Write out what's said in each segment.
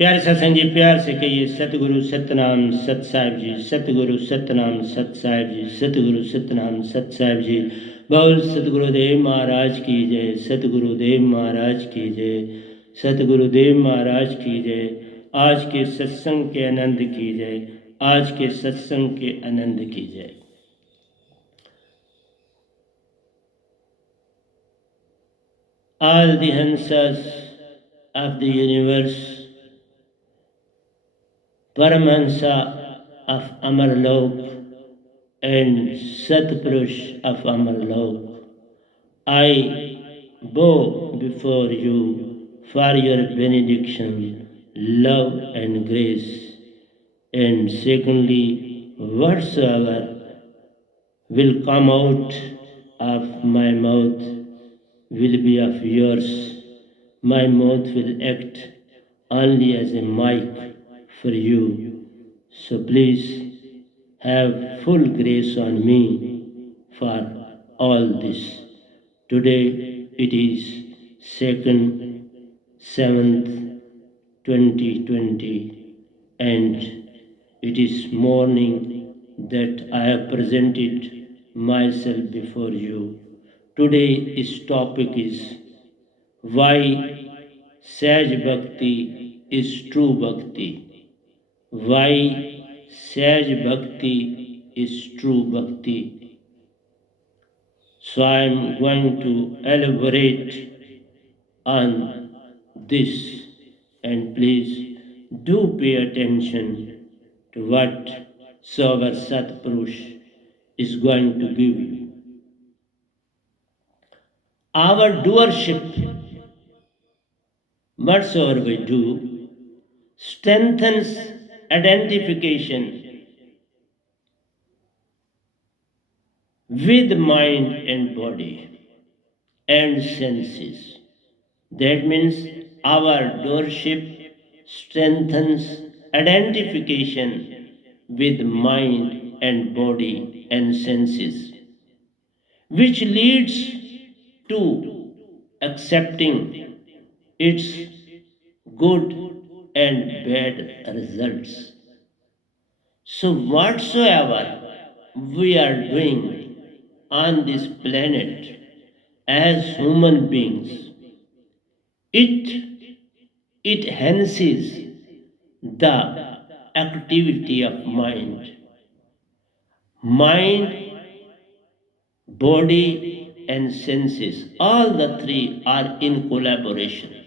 प्यारे सत्संग जी, प्यार से कहिए सतगुरु सतनाम सत साहिब जी, सतगुरु सतनाम सत साहिब जी, सतगुरु सतनाम सत साहिब जी। बोल सतगुरुदेव महाराज की जय, सतगुरुदेव महाराज की जय, सतगुरुदेव महाराज की जय। आज के सत्संग के आनंद की जय, आज के सत्संग के आनंद की जय। All the answers of the universe, Paramahansa of Amarlok and Satpurush of Amarlok, I bow before you for your benediction, love and grace. And secondly, whatsoever will come out of my mouth will be of yours. My mouth will act only as a mic for you. So please have full grace on me for all this. Today it is 2nd 7th 2020, and it is morning that I have presented myself before you. Today's topic is why Sahaj Bhakti is true Bhakti. Why Sahaj Bhakti is true Bhakti. So I am going to elaborate on this, and please do pay attention to what Sober Satpurush is going to give you. Our doership, whatsoever we do, strengthens identification with mind and body and senses. That means our doership strengthens identification with mind and body and senses, which leads to accepting its good and bad results. So, whatsoever we are doing on this planet as human beings, it enhances the activity of mind. Mind, body, and senses, all the three are in collaboration.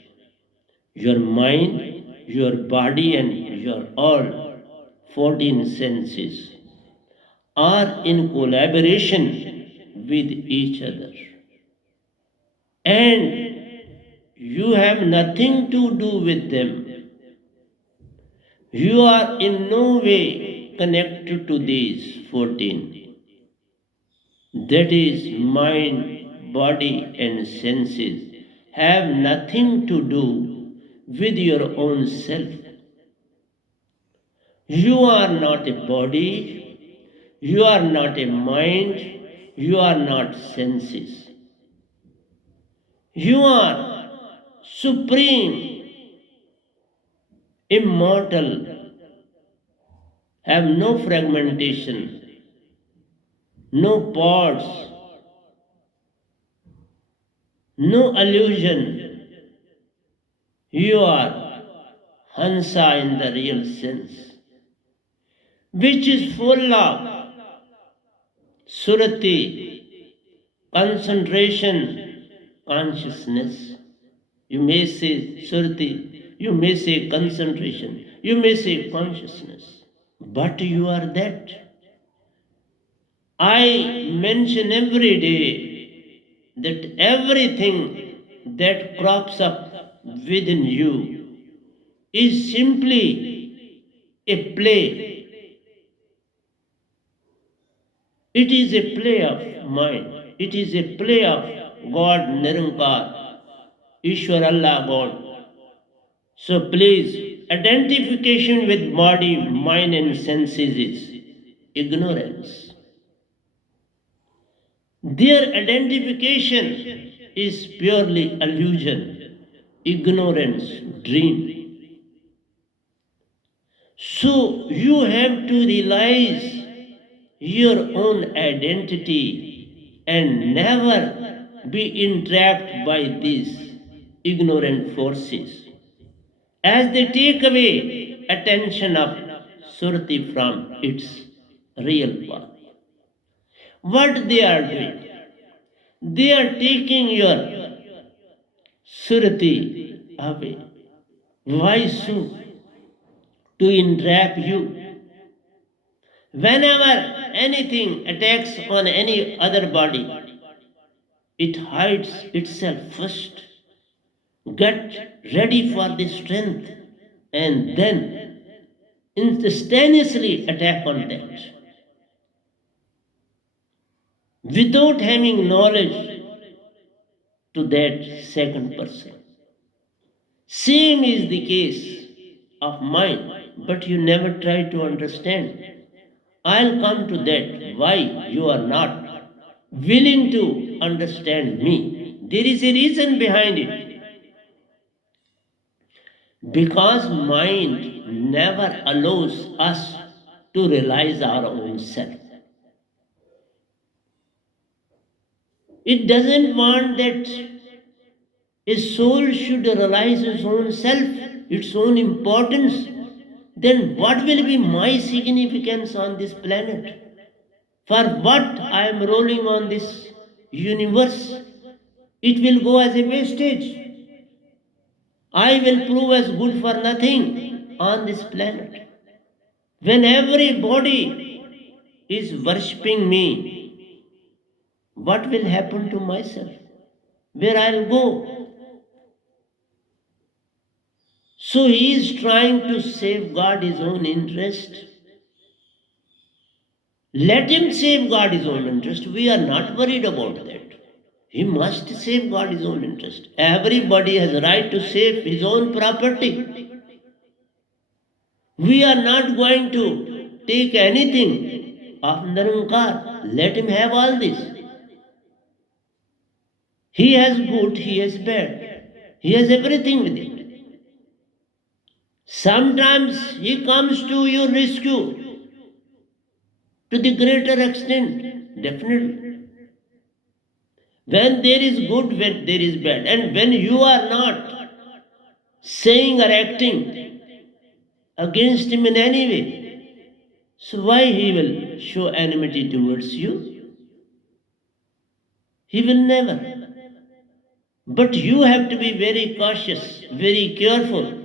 Your mind, your body, and your all 14 senses are in collaboration with each other. And you have nothing to do with them. You are in no way connected to these 14. That is, mind, body, and senses have nothing to do with your own self. You are not a body, you are not a mind, you are not senses. You are supreme, immortal, have no fragmentation, no parts, no illusion. You are Hansa in the real sense, which is full of surati, concentration, consciousness. You may say surati, you may say concentration, you may say consciousness, but you are that. I mention every day that everything that crops up within you is simply a play. It is a play of mind. It is a play of God Nirankar, Ishwar Allah God. So please, identification with body, mind and senses is ignorance. Their identification is purely illusion, ignorance, dream. So you have to realize your own identity and never be entrapped by these ignorant forces as they take away attention of Surati from its real path. What they are doing? They are taking your Surati away. Why so? To entrap you. Whenever anything attacks on any other body, it hides itself first. Get ready for the strength and then instantaneously attack on that. Without having knowledge to that second person. Same is the case of mind, but you never try to understand. I'll come to that why you are not willing to understand me. There is a reason behind it. Because mind never allows us to realize our own self. It doesn't want that a soul should realize its own self, its own importance. Then what will be my significance on this planet? For what I am rolling on this universe? It will go as a wastage. I will prove as good for nothing on this planet. When everybody is worshipping me, what will happen to myself? Where I'll go? So he is trying to safeguard his own interest. Let him safeguard his own interest. We are not worried about that. He must safeguard his own interest. Everybody has a right to save his own property. We are not going to take anything of Narankar. Let him have all this. He has good, he has bad. He has everything with it. Sometimes he comes to your rescue to the greater extent. Definitely. When there is good, when there is bad. And when you are not saying or acting against him in any way, so why he will show enmity towards you? He will never. But you have to be very cautious, very careful.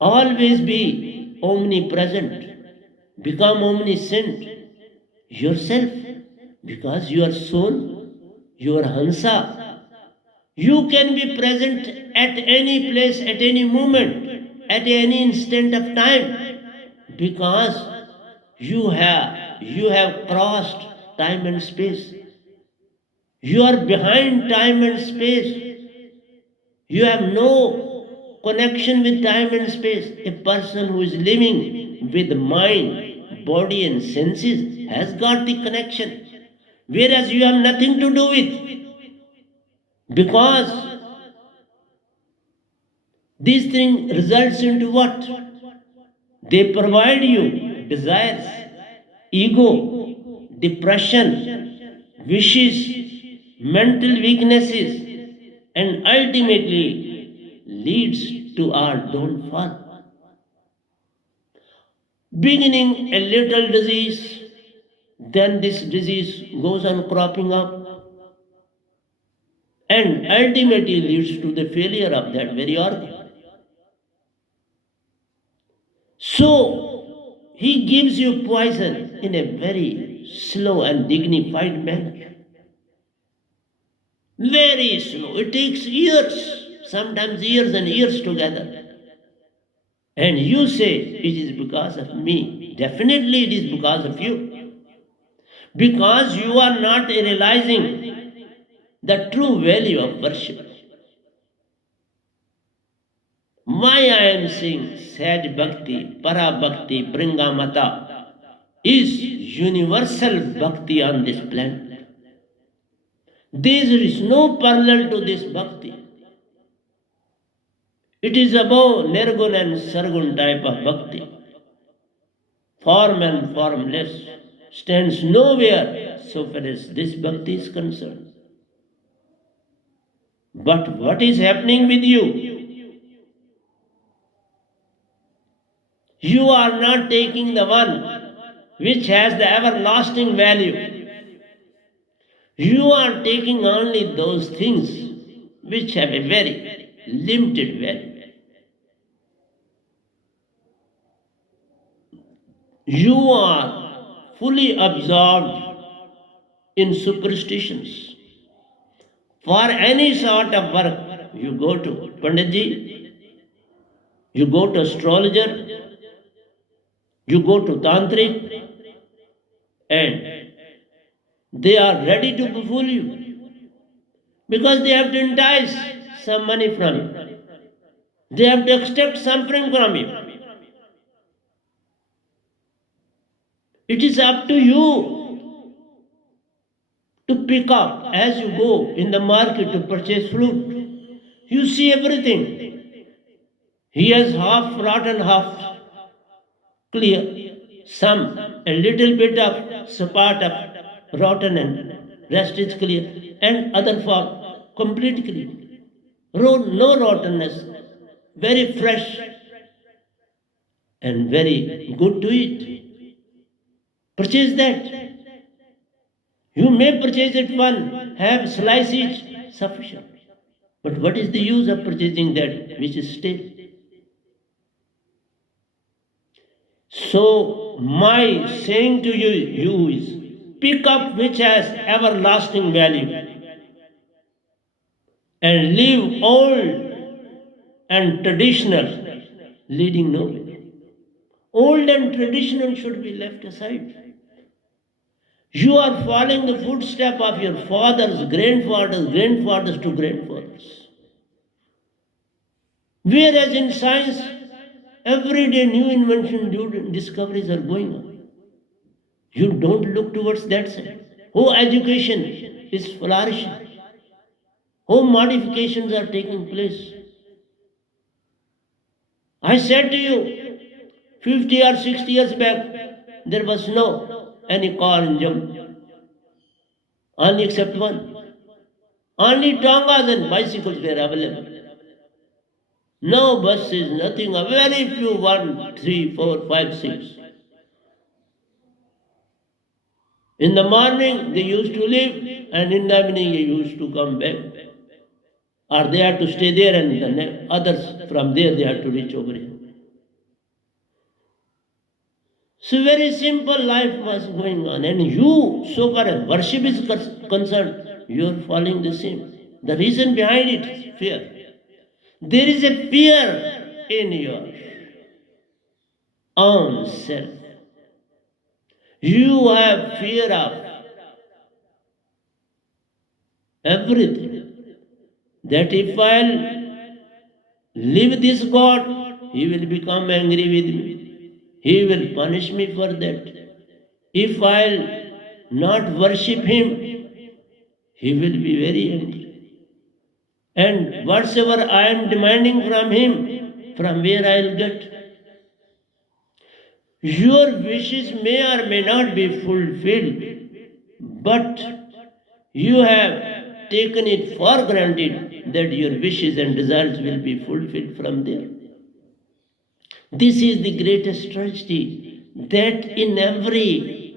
Always be omnipresent. Become omniscient yourself. Because your soul, your Hansa, you can be present at any place, at any moment, at any instant of time. Because you have crossed time and space. You are behind time and space. You have no connection with time and space. A person who is living with mind, body, and senses has got the connection. Whereas you have nothing to do with. Because these things results into what? They provide you desires, ego, depression, wishes, mental weaknesses, and ultimately leads to our downfall. Beginning a little disease, then this disease goes on cropping up and ultimately leads to the failure of that very organ. So he gives you poison in a very slow and dignified manner. Very slow. It takes years, sometimes years and years together. And you say it is because of me. Definitely it is because of you. Because you are not realizing the true value of worship. Why I am saying Sahaj Bhakti, Para Bhakti, Bringamata is universal bhakti on this planet. There is no parallel to this bhakti. It is above Nirgun and Sargun type of bhakti. Form and formless stands nowhere so far as this bhakti is concerned. But what is happening with you? You are not taking the one which has the everlasting value. You are taking only those things which have a very limited value. You are fully absorbed in superstitions. For any sort of work, you go to Panditji, you go to astrologer, you go to tantric, and they are ready to befool you because they have to entice some money from you. They have to extract something from you. It is up to you to pick up as you go in the market to purchase fruit. You see everything. He has half rotten, half clear. Some, a little bit of part of rotten and rest is clear. And other form, complete clear. No rottenness, very fresh and very good to eat. Purchase that. You may purchase it one, have slice each, sufficient. But what is the use of purchasing that which is stale? So my saying to you is pick up which has everlasting value and leave old and traditional leading nowhere. Old and traditional should be left aside. You are following the footstep of your fathers, grandfathers to grandfathers. Whereas in science, every day new inventions, new discoveries are going on. You don't look towards that side. Home education is flourishing. Home modifications are taking place. I said to you, 50 or 60 years back, there was no any car engine, only except one. Only tongas and bicycles were available. No buses, nothing, a very few, 1, 3, 4, 5, 6. In the morning they used to leave and in the evening they used to come back. Or they had to stay there and the others from there they had to reach over here. So very simple life was going on, and you, so far as worship is concerned, you are following the same. The reason behind it is fear. There is a fear in your own self. You have fear of everything. That if I'll leave this God, He will become angry with me. He will punish me for that. If I'll not worship Him, He will be very angry. And whatsoever I am demanding from Him, from where I'll get? Your wishes may or may not be fulfilled, but you have taken it for granted that your wishes and desires will be fulfilled from there. This is the greatest tragedy, that in every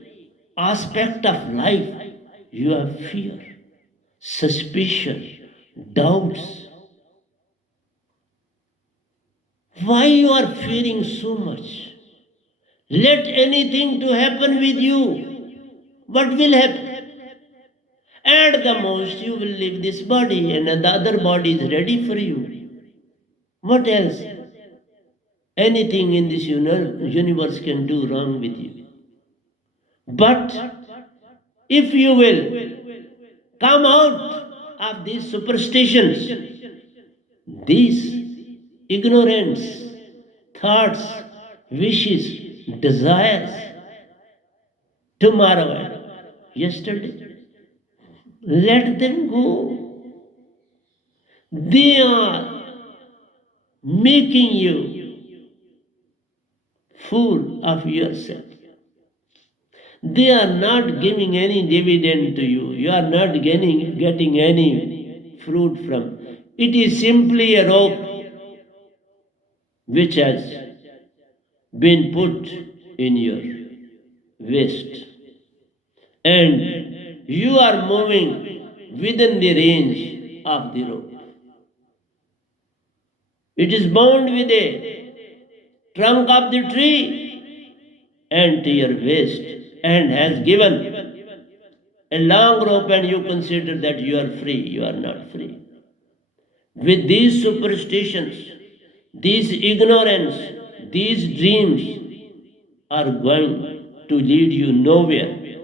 aspect of life you have fear, suspicion, doubts. Why you are fearing so much? Let anything to happen with you. What will happen? At the most you will leave this body and the other body is ready for you. What else? Anything in this universe can do wrong with you. But if you will come out of these superstitions, these ignorance, thoughts, wishes, desires, tomorrow and yesterday, let them go. They are making you fool of yourself. They are not giving any dividend to you. You are not getting any fruit from. It is simply a rope which has been put in your waist. And you are moving within the range of the rope. It is bound with a trunk of the tree and to your waist and has given a long rope, and you consider that you are free. You are not free. With these superstitions, these ignorance, these dreams are going to lead you nowhere.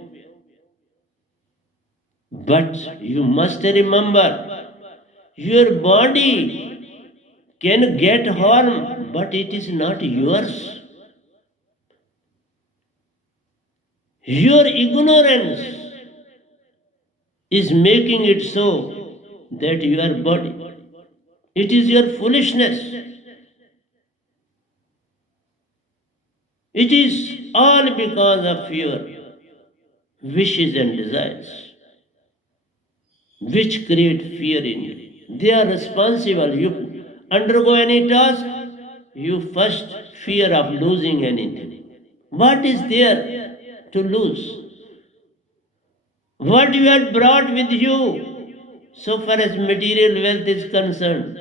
But you must remember, your body can get harm, but it is not yours. Your ignorance is making it so that your body, it is your foolishness. It is all because of your wishes and desires, which create fear in you. They are responsible. You undergo any task, you first fear of losing anything. What is there to lose? What you had brought with you, so far as material wealth is concerned,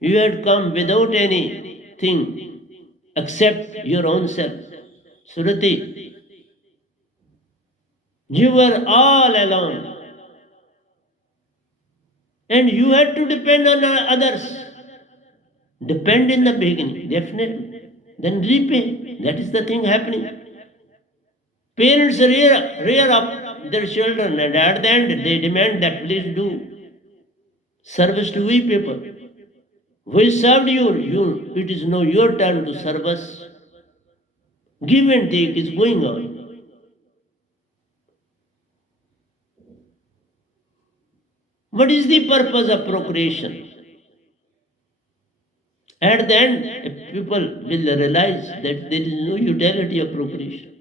you had come without anything except your own self. Surati, you were all alone and you had to depend on others. Depend in the beginning, definitely. Then repay. That is the thing happening. Parents rear up their children, and at the end they demand that please do service to we people. We served you. It is now your turn to serve us. Give and take is going on. What is the purpose of procreation? At the end, people will realize that there is no utility of procreation.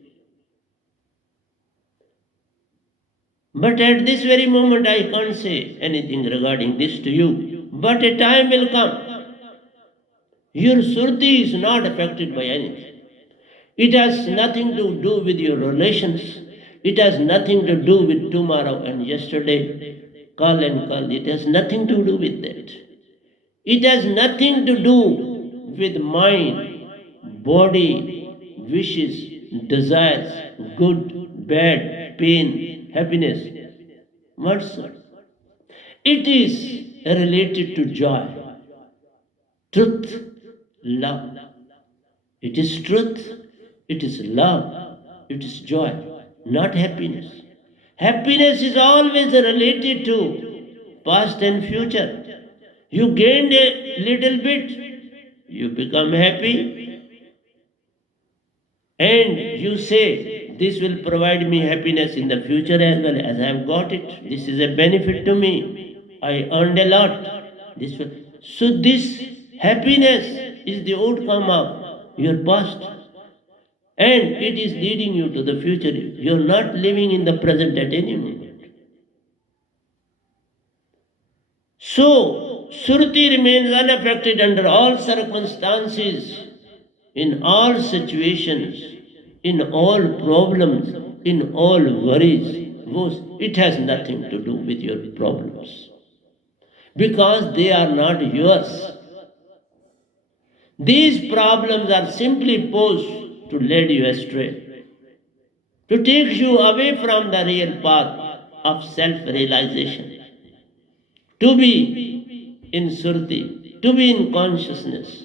But at this very moment, I can't say anything regarding this to you. But a time will come. Your surti is not affected by anything. It has nothing to do with your relations. It has nothing to do with tomorrow and yesterday. Call and call. It has nothing to do with that. It has nothing to do with mind, body, wishes, desires, good, bad, pain, happiness. What's that? It is related to joy, truth, love. It is truth, it is love, it is joy, not happiness. Happiness is always related to past and future. You gained a little bit, you become happy, and you say, this will provide me happiness in the future as well as I have got it. This is a benefit to me. I earned a lot. So this happiness is the outcome of your past, and it is leading you to the future. You are not living in the present at any moment. So, Surti remains unaffected under all circumstances, in all situations, in all problems, in all worries. It has nothing to do with your problems because they are not yours. These problems are simply posed to lead you astray, to take you away from the real path of self realization. To be in surti, to be in consciousness,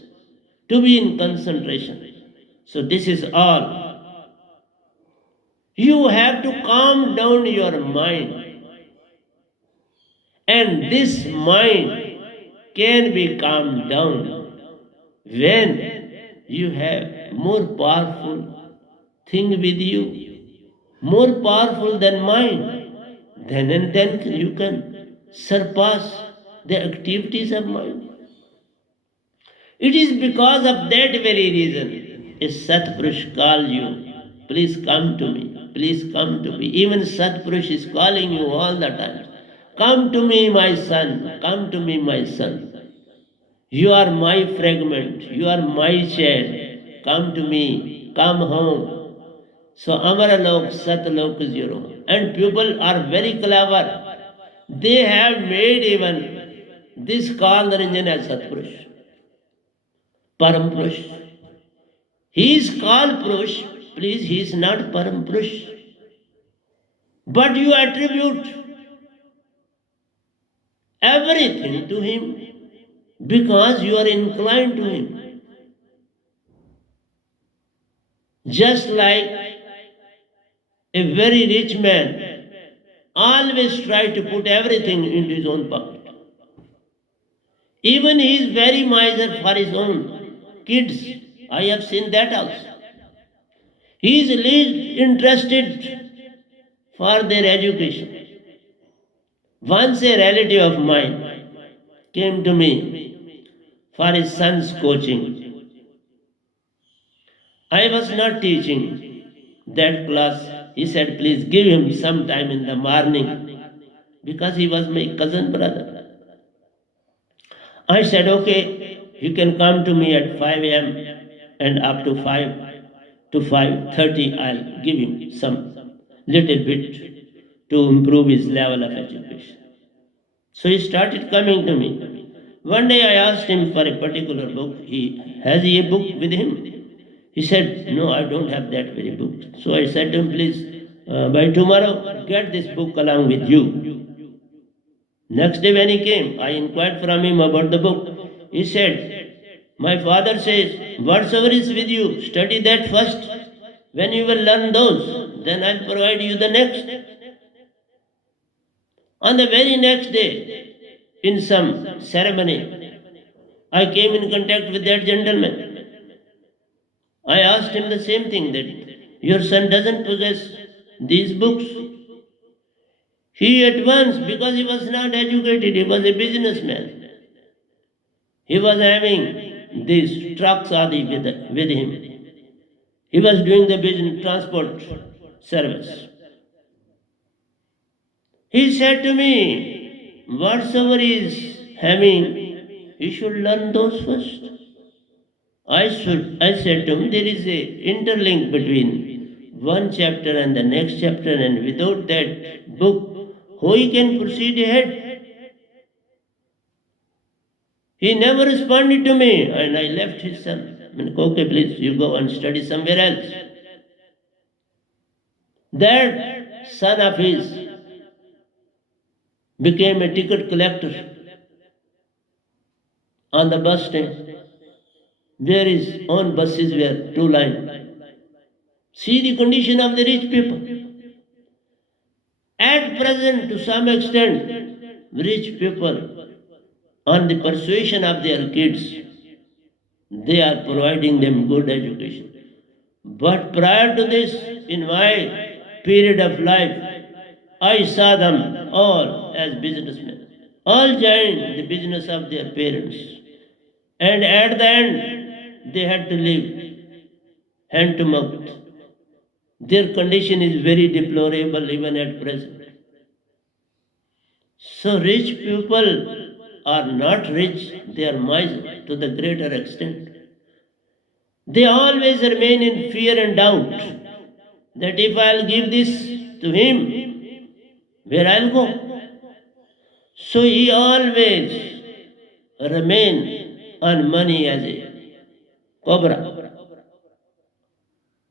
to be in concentration. So, this is all. You have to calm down your mind, and this mind can be calmed down when you have more powerful thing with you, more powerful than mind. Then and then you can surpass the activities of mind. It is because of that very reason a Satpurush calls you, please come to me, please come to me. Even Satpurush is calling you all the time. Come to me, my son, come to me, my son. You are my fragment, you are my child. Come to me, come home. So Amaralok, Satlok is your home. And people are very clever. They have made even this call Niranjan as Satpurush, Param Purush. He is called Purush, please, he is not Param Purush. But you attribute everything to him because you are inclined to him. Just like a very rich man always tries to put everything into his own pocket. Even he is very miser for his own kids. I have seen that also. He is least interested for their education. Once a relative of mine came to me for his son's coaching. I was not teaching that class. He said, please give him some time in the morning because he was my cousin brother. I said, okay, you can come to me at 5 a.m. and up to 5 to 5:30 I'll give him some little bit to improve his level of education. So he started coming to me. One day I asked him for a particular book. Has he a book with him? He said, no, I don't have that very book. So I said to him, please, by tomorrow, get this book along with you. Next day when he came, I inquired from him about the book. He said, my father says, whatsoever is with you, study that first. When you will learn those, then I'll provide you the next. On the very next day, in some ceremony, I came in contact with that gentleman. I asked him the same thing, that your son doesn't possess these books. He at once, because he was not educated, he was a businessman. He was having these trucks adi with him. He was doing the business transport service. He said to me, whatsoever is having, you should learn those first. I said to him, there is a interlink between one chapter and the next chapter, and without that book, how he can proceed ahead? He never responded to me, and I left his son. I mean, okay, please, you go and study somewhere else. That son of his became a ticket collector on the bus stand. There his own buses were two line. See the condition of the rich people. At present, to some extent, rich people, on the persuasion of their kids, they are providing them good education. But prior to this, in my period of life, I saw them all as businessmen. All joined the business of their parents. And at the end, they had to live hand to mouth. Their condition is very deplorable even at present. So rich people are not rich, they are miser to the greater extent. They always remain in fear and doubt that if I'll give this to him, where I'll go. So he always remain on money as a cobra,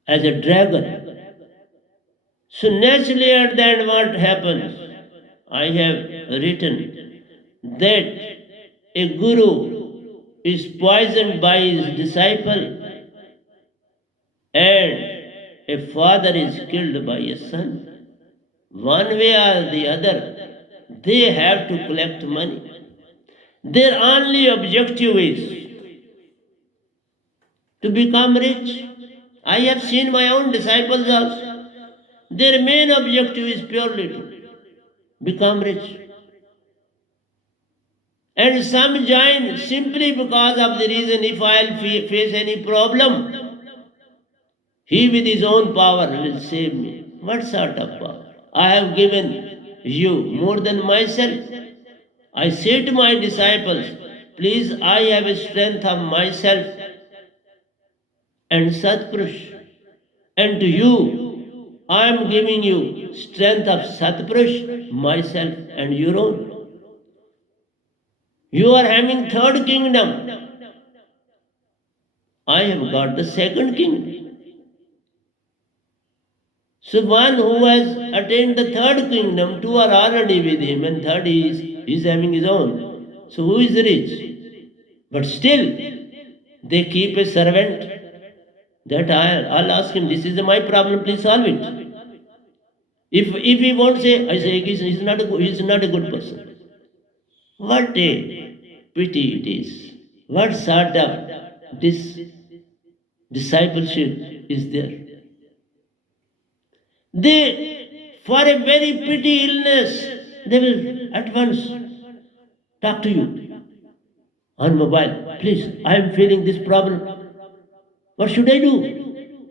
as a dragon. So naturally at the end what happens? I have written that a guru is poisoned by his disciple and a father is killed by a son. One way or the other, they have to collect money. Their only objective is to become rich. I have seen my own disciples also. Their main objective is purely to become rich. And some join simply because of the reason, if I'll face any problem, he with his own power will save me. What sort of power? I have given you more than myself. I say to my disciples, please, I have a strength of myself and Satpurush. And to you, I am giving you strength of Satpurush, myself and your own. You are having third kingdom. I have got the second kingdom. So one who has attained the third kingdom, two are already with him, and third is having his own. So who is rich? But still, they keep a servant that I'll ask him, this is my problem, please solve it. If he won't say, I say he's not a good person. What a pity it is. What sort of this discipleship is there? They, for a very petty illness, they will at once talk to you on mobile. Please, I am feeling this problem. What should I do?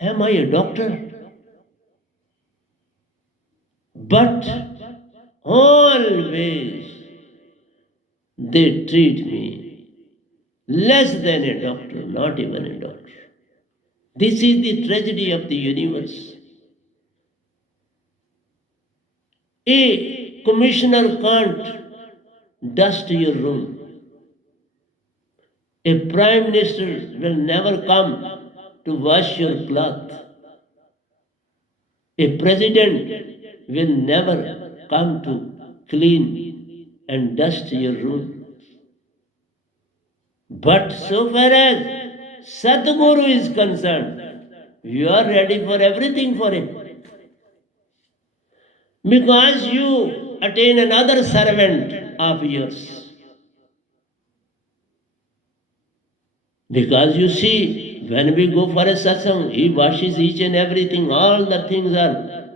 Am I a doctor? But always they treat me less than a doctor, not even a doctor. This is the tragedy of the universe. A commissioner can't dust your room. A prime minister will never come to wash your cloth. A president will never come to clean and dust your room. But so far as Sadguru is concerned, you are ready for everything for him. Because you attain another servant of yours. Because you see, when we go for a satsang, he washes each and everything, all the things are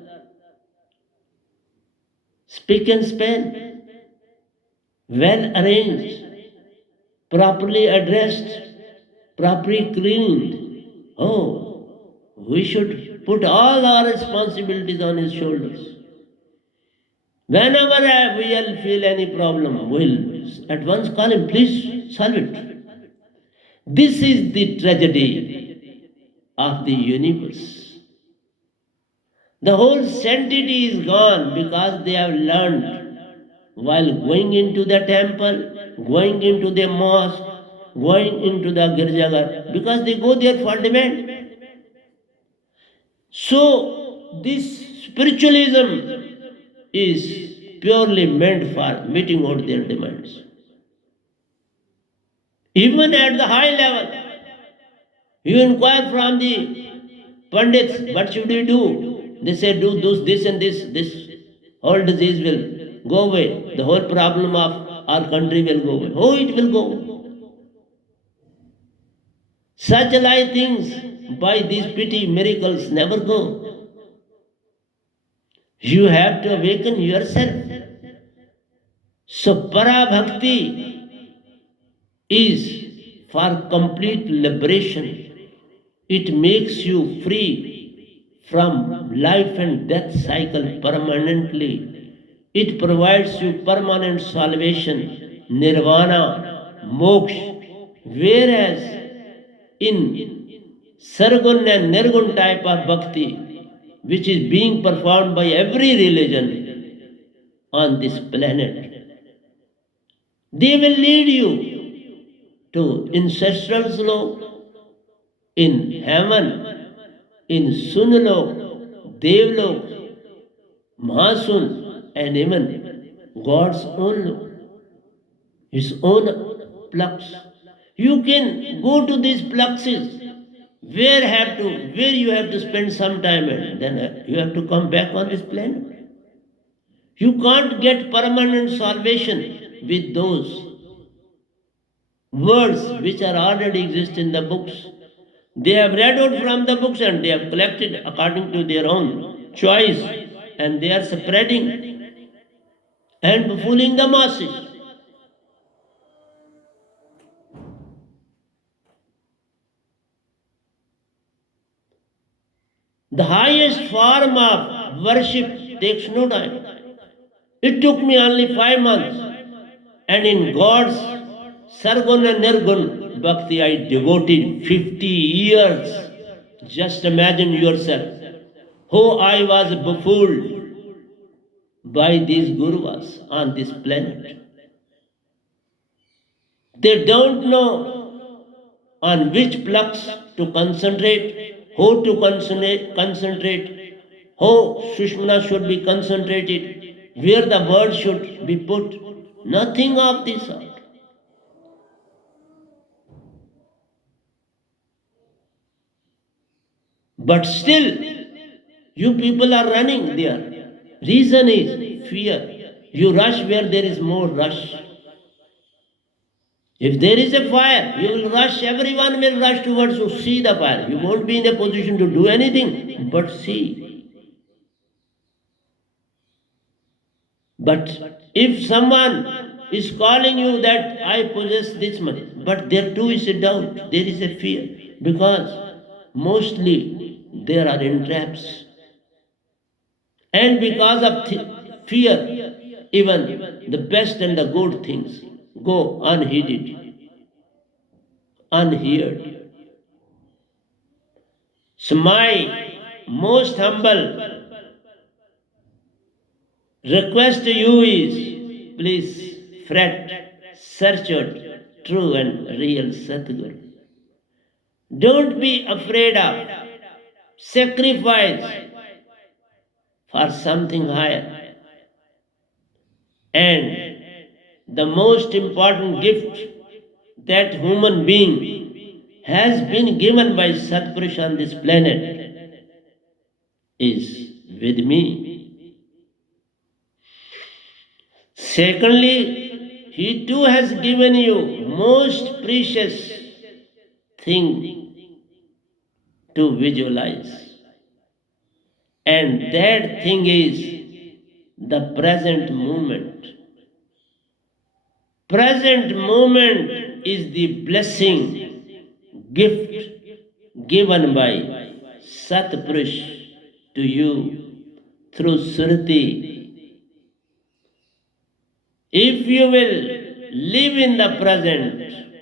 spick and span, well arranged, properly addressed, properly cleaned. Oh, we should put all our responsibilities on his shoulders. Whenever we'll feel any problem, we'll at once call him, please solve it. This is the tragedy of the universe. The whole sanctity is gone because they have learned while going into the temple, going into the mosque, going into the girjaghar, because they go there for demand. So this spiritualism is purely meant for meeting out their demands. Even at the high level, you inquire from the Pandits, what should we do? They say, do this and this whole disease will go away. The whole problem of our country will go away. Oh, it will go. Such light things by these petty miracles never go. You have to awaken yourself. So para bhakti is for complete liberation. It makes you free from life and death cycle permanently. It provides you permanent salvation, nirvana, moksha. Whereas in sargun and nirgun type of bhakti, which is being performed by every religion on this planet, they will lead you to ancestral slok, in heaven, in Sunlok, Devlok, Mahasun, and even God's own lok, his own plucks. You can go to these pluxes where you have to spend some time, and then you have to come back on this planet. You can't get permanent salvation with those words which are already exist in the books. They have read out from the books and they have collected according to their own choice, and they are spreading and fooling the masses. The highest form of worship takes no time. It took me only 5 months. And in God's Sarguna Nirgun Bhakti, I devoted 50 years. Just imagine yourself how I was befooled by these gurus on this planet. They don't know on which flux to concentrate, how to concentrate, how Sushmana should be concentrated, where the word should be put. Nothing of this sort. But still, you people are running there. Reason is fear. You rush where there is more rush. If there is a fire, you will rush, everyone will rush towards to see the fire. You won't be in a position to do anything but see. But if someone is calling you that I possess this much, but there too is a doubt, there is a fear, because mostly there are entraps. And because of fear, even the best and the good things go unheeded, unheard. So my most humble request to you is, please fret, search out true and real Satguru. Don't be afraid of sacrifice for something higher. And the most important gift that human being has been given by Satpurush on this planet is with me. Secondly, he too has given you most precious thing to visualize. And that thing is the present moment. Present moment is the blessing, gift given by Satpurush to you through Surti. If you will live in the present,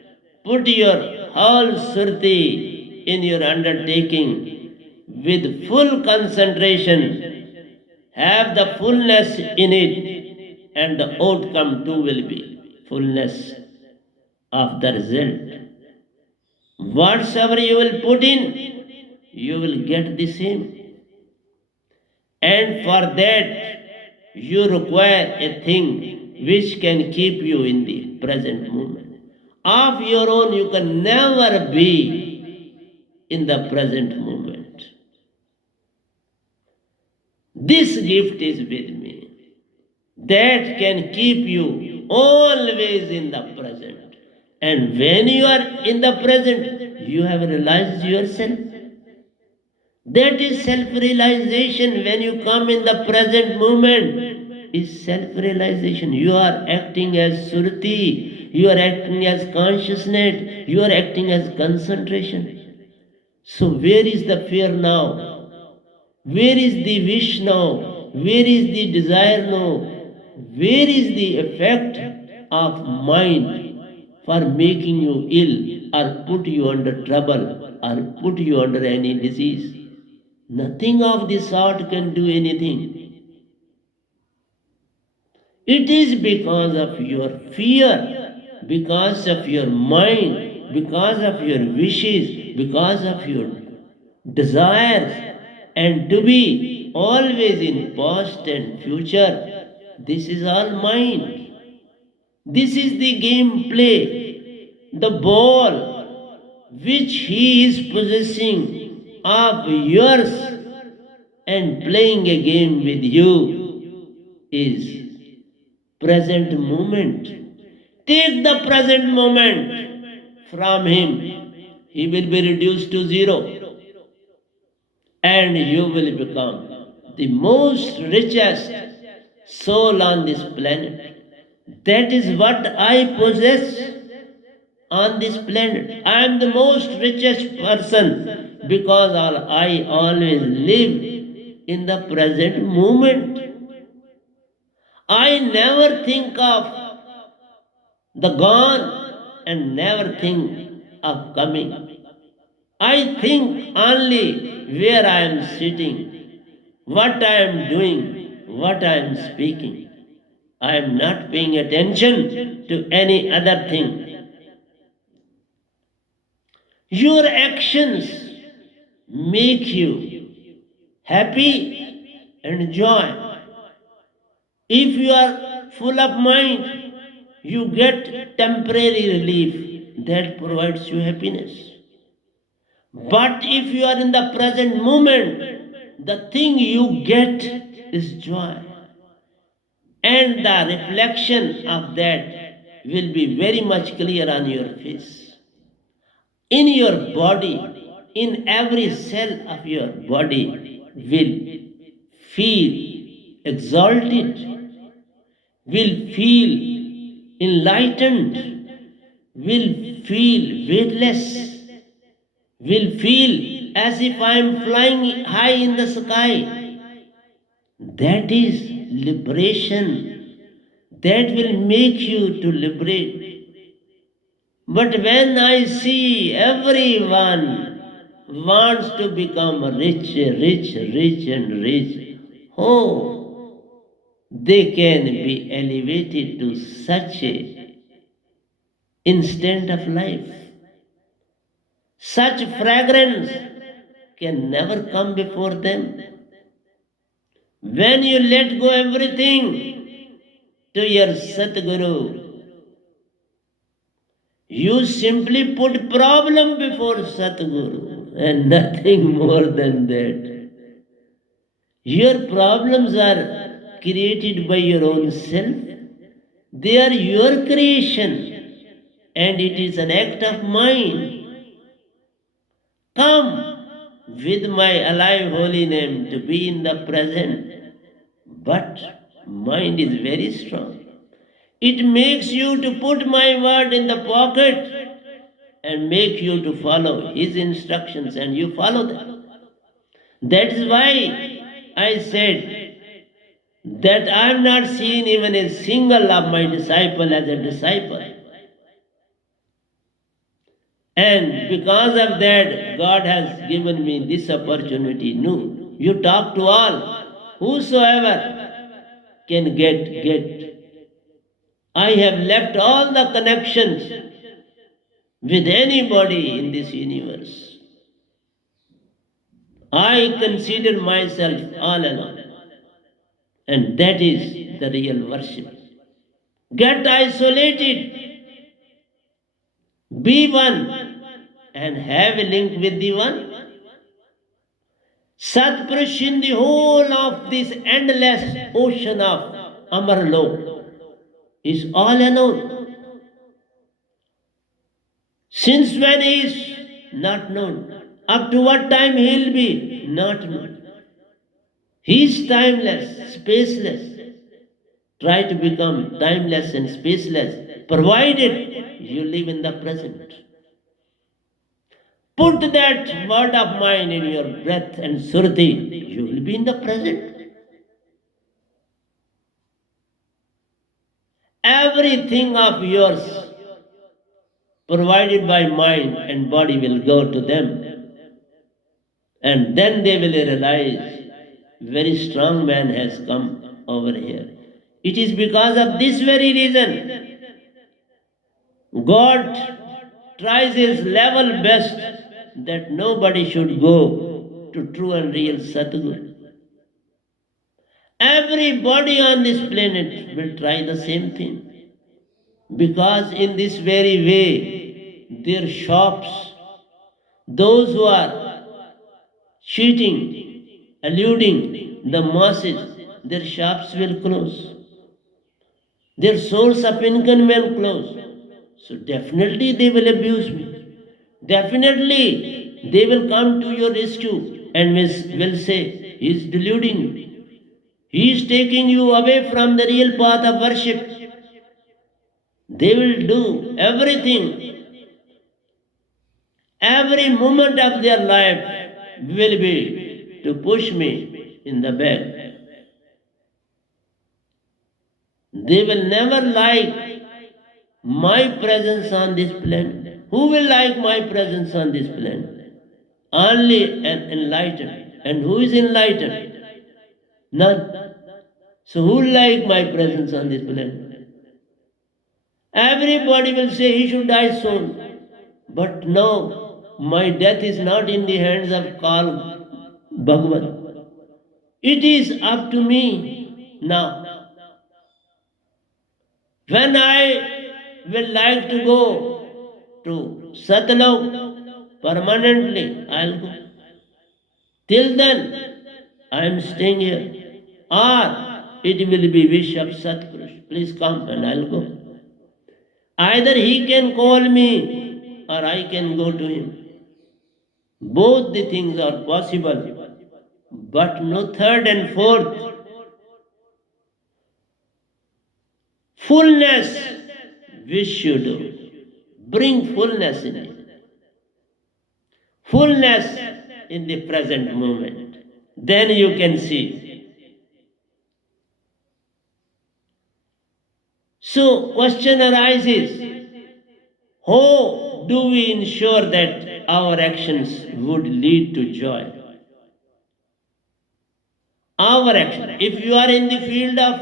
put your whole Surti in your undertaking with full concentration, have the fullness in it, and the outcome too will be fullness of the result. Whatsoever you will put in, you will get the same. And for that, you require a thing which can keep you in the present moment. Of your own, you can never be in the present moment. This gift is with me. That can keep you always in the present. And when you are in the present, you have realized yourself. That is self-realization. When you come in the present moment, is self-realization. You are acting as surti, you are acting as consciousness, you are acting as concentration. So where is the fear now? Where is the wish now? Where is the desire now? Where is the effect of mind for making you ill or put you under trouble or put you under any disease? Nothing of this sort can do anything. It is because of your fear, because of your mind, because of your wishes, because of your desires, and to be always in past and future. This is all mind. This is the game play, the ball which he is possessing of yours and playing a game with you is present moment. Take the present moment from him. He will be reduced to zero. And you will become the most richest soul on this planet. That is what I possess on this planet. I am the most richest person because I always live in the present moment. I never think of the gone and never think of coming. I think only where I am sitting, what I am doing, what I am speaking. I am not paying attention to any other thing. Your actions make you happy and joy. If you are full of mind, you get temporary relief that provides you happiness. But if you are in the present moment, the thing you get is joy. And the reflection of that will be very much clear on your face. In your body, in every cell of your body will feel exalted, will feel enlightened, will feel weightless, will feel as if I am flying high in the sky. That is liberation. That will make you to liberate. But when I see everyone wants to become rich, rich, rich and rich, oh, they can be elevated to such a instant of life. Such fragrance can never come before them. When you let go everything to your Satguru, you simply put problem before Satguru and nothing more than that. Your problems are created by your own self. They are your creation and it is an act of mind. Come with my alive holy name to be in the present. But mind is very strong. It makes you to put my word in the pocket and make you to follow his instructions and you follow them. That is why I said that I am not seeing even a single of my disciple as a disciple. And because of that, God has given me this opportunity. No, you talk to all. Whosoever can get. I have left all the connections with anybody in this universe. I consider myself all alone. And that is the real worship. Get isolated, be one, and have a link with the one. Satpurush in the whole of this endless ocean of Amarlok is all alone. Since when he is not known? Up to what time he will be? Not known. He is timeless, spaceless. Try to become timeless and spaceless, provided you live in the present. Put that word of mine in your breath and surti, you will be in the present. Everything of yours provided by mind and body will go to them. And then they will realize very strong man has come over here. It is because of this very reason God tries his level best that nobody should go to true and real Satguru. Everybody on this planet will try the same thing. Because in this very way, their shops, those who are cheating, eluding the masses, their shops will close. Their source of income will close. So definitely they will abuse me. Definitely they will come to your rescue and will say, he is deluding you. He is taking you away from the real path of worship. They will do everything, every moment of their life will be to push me in the back. They will never like my presence on this planet. Who will like my presence on this planet? Only an enlightened. And who is enlightened? None. So who will like my presence on this planet? Everybody will say he should die soon. But no, my death is not in the hands of Kal Bhagavan. It is up to me now. When I will like to go to Satlok permanently, I'll go. Till then, I am staying here. Or it will be wish of Satguru. Please come and I'll go. Either he can call me or I can go to him. Both the things are possible, but no third and fourth. Fullness, wish you do. Bring fullness in it. Fullness in the present moment. Then you can see. So, question arises, how do we ensure that our actions would lead to joy? Our action. If you are in the field of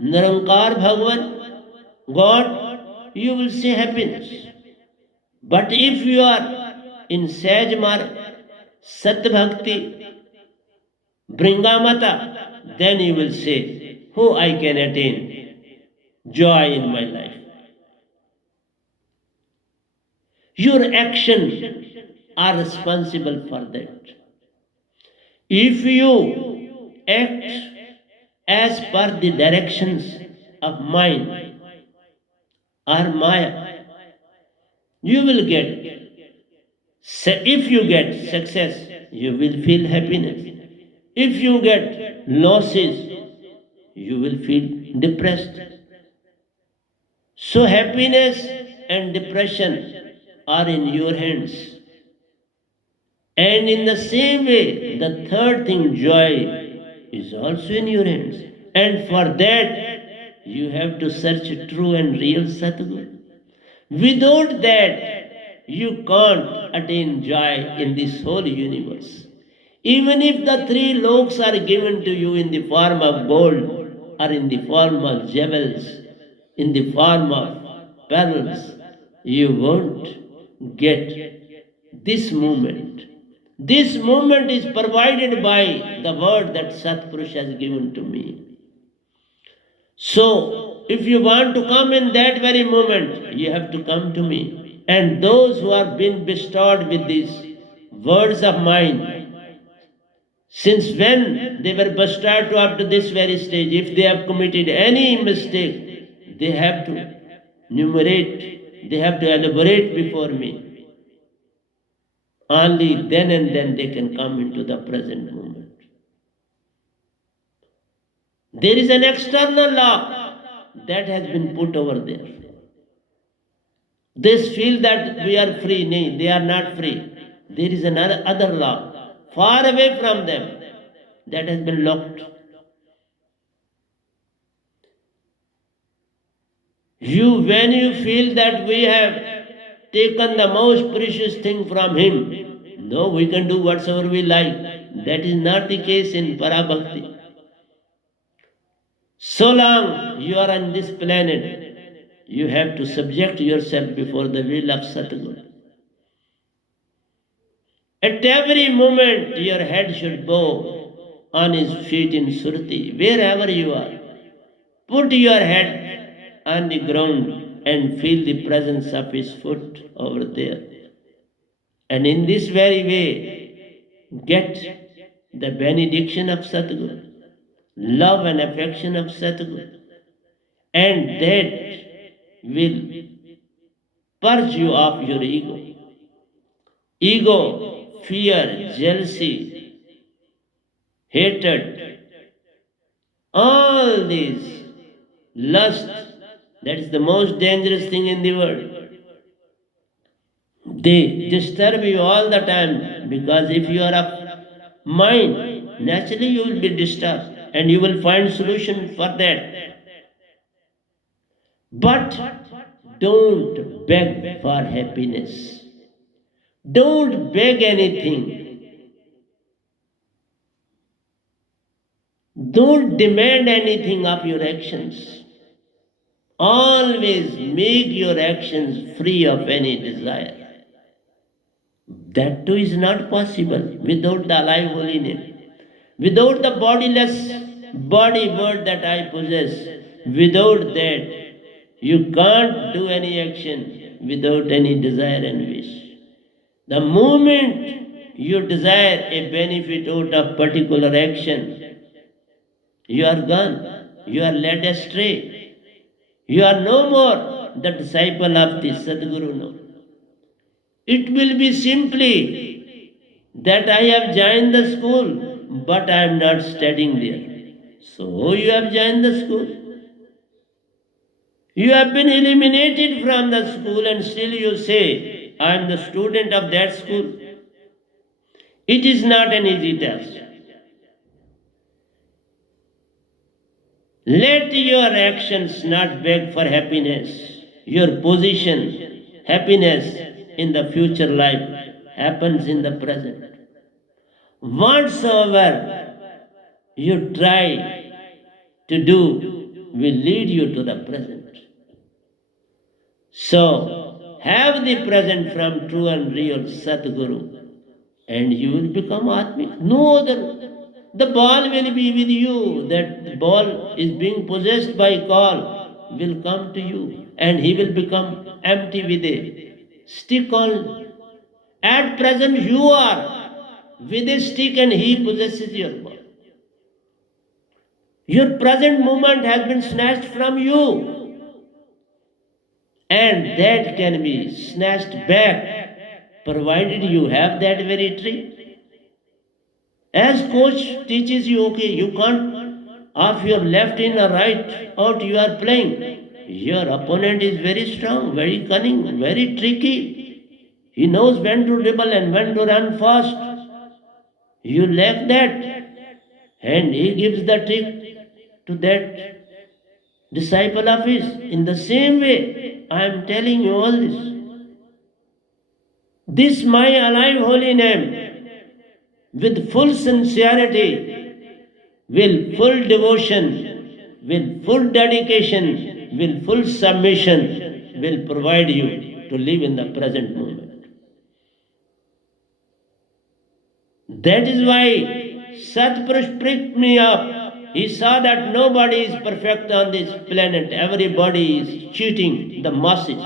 Nirankar Bhagavan, God, you will see happiness. But if you are in Sahaj Marg, Sat Bhakti, Bringamata, then you will say, how I can attain joy in my life. Your actions are responsible for that. If you act as per the directions of mind or Maya, you will get. If you get success, you will feel happiness. If you get losses, you will feel depressed. So happiness and depression are in your hands. And in the same way, the third thing, joy, is also in your hands. And for that, you have to search true and real Satguru. Without that, you can't attain joy in this whole universe. Even if the three loks are given to you in the form of gold, or in the form of jewels, in the form of pearls, you won't get this moment. This moment is provided by the word that Satpurush has given to me. So, if you want to come in that very moment, you have to come to me. And those who have been bestowed with these words of mine, since when they were bestowed to up to this very stage, if they have committed any mistake, they have to numerate, they have to elaborate before me. Only then and then they can come into the present moment. There is an external law that has been put over there. They feel that we are free. No, they are not free. There is another other law far away from them that has been locked. When you feel that we have taken the most precious thing from him, no, we can do whatsoever we like. That is not the case in Parabhakti. So long you are on this planet, you have to subject yourself before the will of Satguru. At every moment, your head should bow on his feet in Surti, wherever you are. Put your head on the ground and feel the presence of his foot over there. And in this very way, get the benediction of Satguru, love and affection of Satguru. And that will purge you of your ego. Ego, fear, jealousy, hatred, all these lust, that is the most dangerous thing in the world. They disturb you all the time, because if you are of mind, naturally you will be disturbed and you will find solution for that. But don't beg for happiness. Don't beg anything. Don't demand anything of your actions. Always make your actions free of any desire. That too is not possible without the alive holy name. Without the bodiless body word that I possess, without that, you can't do any action without any desire and wish. The moment you desire a benefit out of particular action, you are gone. You are led astray. You are no more the disciple of the Sadguru. No. It will be simply that I have joined the school, but I am not studying there. So you have joined the school. You have been eliminated from the school and still you say, I am the student of that school. It is not an easy task. Let your actions not beg for happiness. Your position, happiness in the future life happens in the present. Whatsoever you try to do will lead you to the present. So, have the present from true and real Satguru, and you will become Atmik. No other. The ball will be with you. That ball is being possessed by call will come to you, and he will become empty with a stick on. At present, you are with a stick, and he possesses your ball. Your present moment has been snatched from you, and that can be snatched back provided you have that very tree. As coach teaches you, okay, you can't off your left in or right out, you are playing. Your opponent is very strong, very cunning, very tricky. He knows when to dribble and when to run fast. You lack that, and he gives the trick to that disciple of his. In the same way, I am telling you all this. This my alive holy name, with full sincerity, with full devotion, with full dedication, with full submission, will provide you to live in the present moment. That is why Satpurush pricked me up. He saw that nobody is perfect on this planet. Everybody is cheating the masses.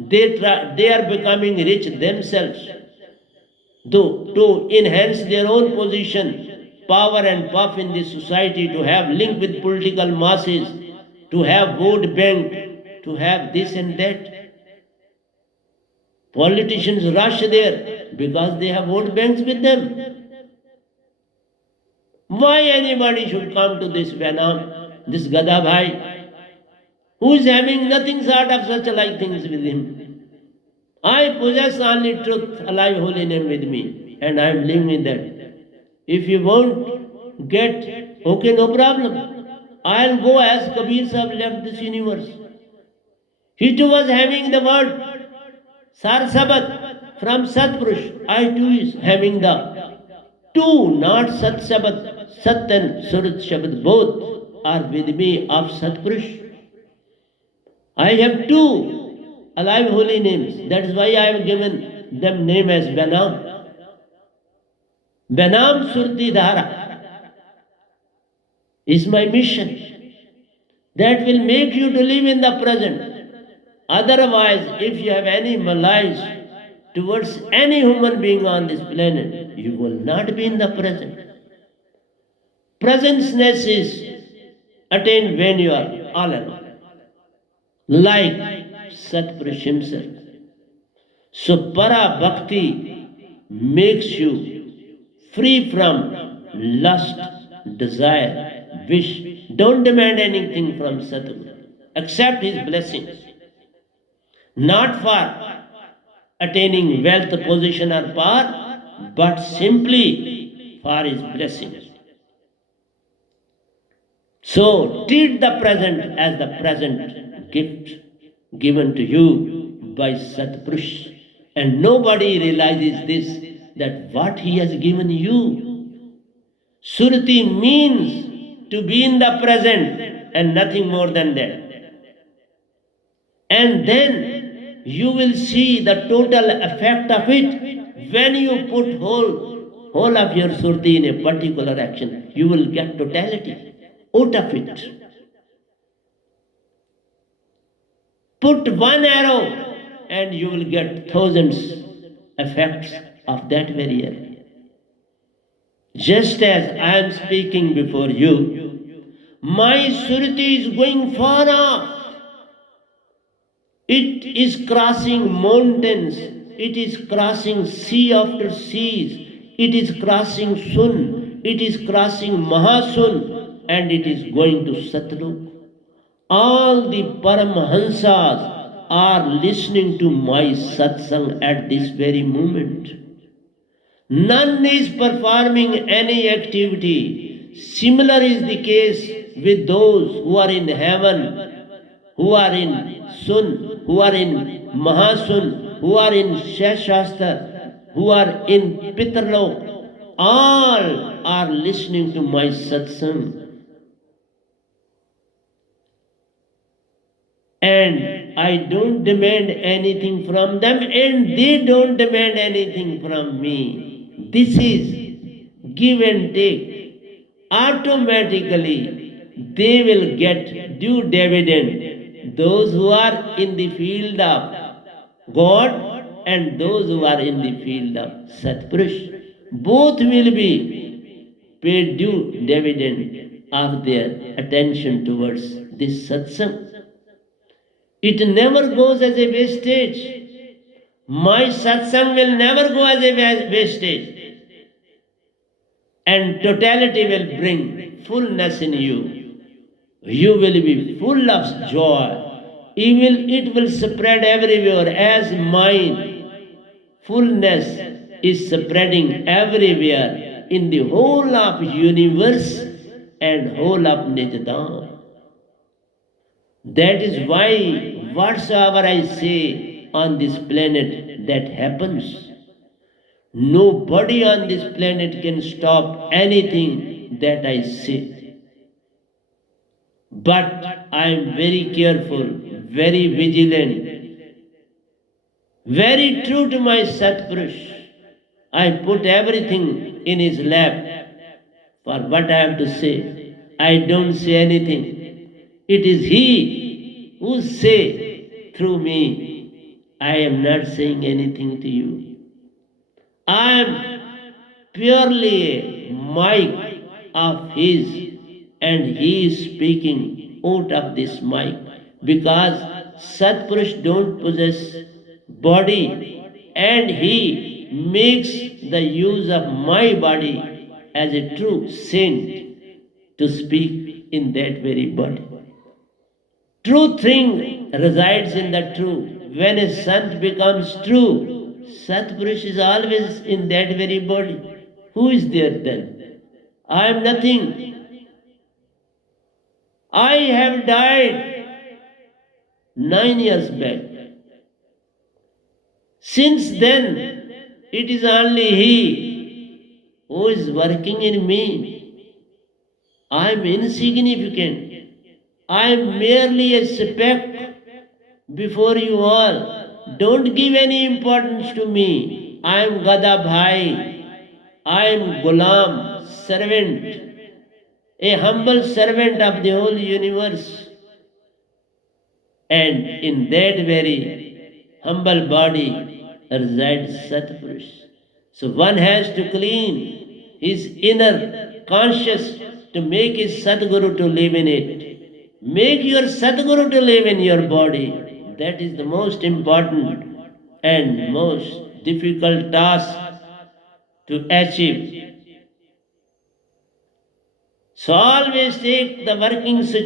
They are becoming rich themselves to enhance their own position, power and puff in the society, to have link with political masses, to have vote bank, to have this and that. Politicians rush there because they have vote banks with them. Why anybody should come to this Venam, this Gada Bhai, who is having nothing sort of such like things with him? I possess only truth, alive holy name with me, and I am living in that. If you won't get, okay, no problem. I'll go as Kabir Sahib left this universe. He too was having the word Sar Sabat from Satpurush. I too is having the two, not Sat Sabat, Sat and Surat Shabad, both are with me of Satpurush. I have two alive holy names. That is why I have given them name as Benam. Benam Surti Dhara is my mission. That will make you to live in the present. Otherwise, if you have any malice towards any human being on this planet, you will not be in the present. Presenceness is attained when you are all alone, like Satpurush himself. So para bhakti makes you free from lust, desire, wish. Don't demand anything from Satguru. Accept his blessings. Not for attaining wealth, position, or power, but simply for his blessing. So treat the present as the present gift given to you by Satpurush. And nobody realizes this, that what he has given you. Surti means to be in the present and nothing more than that. And then you will see the total effect of it when you put whole of your surti in a particular action. You will get totality out of it. Put one arrow and you will get thousands effects of that very arrow. Just as I am speaking before you, my surti is going far off. It is crossing mountains. It is crossing sea after seas. It is crossing Sun. It is crossing Mahasun. And it is going to Satlok. All the Paramahansas are listening to my Satsang at this very moment. None is performing any activity. Similar is the case with those who are in heaven, who are in Sun, who are in Mahasun, who are in Shashastra, who are in Pitarlok. All are listening to my Satsang. And I don't demand anything from them, and they don't demand anything from me. This is give and take. Automatically, they will get due dividend. Those who are in the field of God and those who are in the field of Satpurush, both will be paid due dividend of their attention towards this satsang. It never goes as a wastage. My satsang will never go as a wastage. And totality will bring fullness in you. You will be full of joy. It will spread everywhere as mine. Fullness is spreading everywhere in the whole of universe and whole of Nijdam. That is why whatsoever I say on this planet, that happens. Nobody on this planet can stop anything that I say. But I am very careful, very vigilant, very true to my Satpurush. I put everything in his lap for what I have to say. I don't say anything. It is he who say through me, I am not saying anything to you. I am purely a mic of his, and he is speaking out of this mic, because Satpurush don't possess body, and he makes the use of my body as a true saint to speak in that very body. True thing resides in the true. When a sant becomes true, Satpurush is always in that very body. Who is there then? I am nothing. I have died 9 years back. Since then, it is only He who is working in me. I am insignificant. I am merely a speck before you all. Don't give any importance to me. I am Gada Bhai. I am Gulam, servant, a humble servant of the whole universe. And in that very humble body resides Satpurush. So one has to clean his inner conscious to make his Sadguru to live in it. Make your Sadguru to live in your body. That is the most important and most difficult task to achieve. So always take the working situation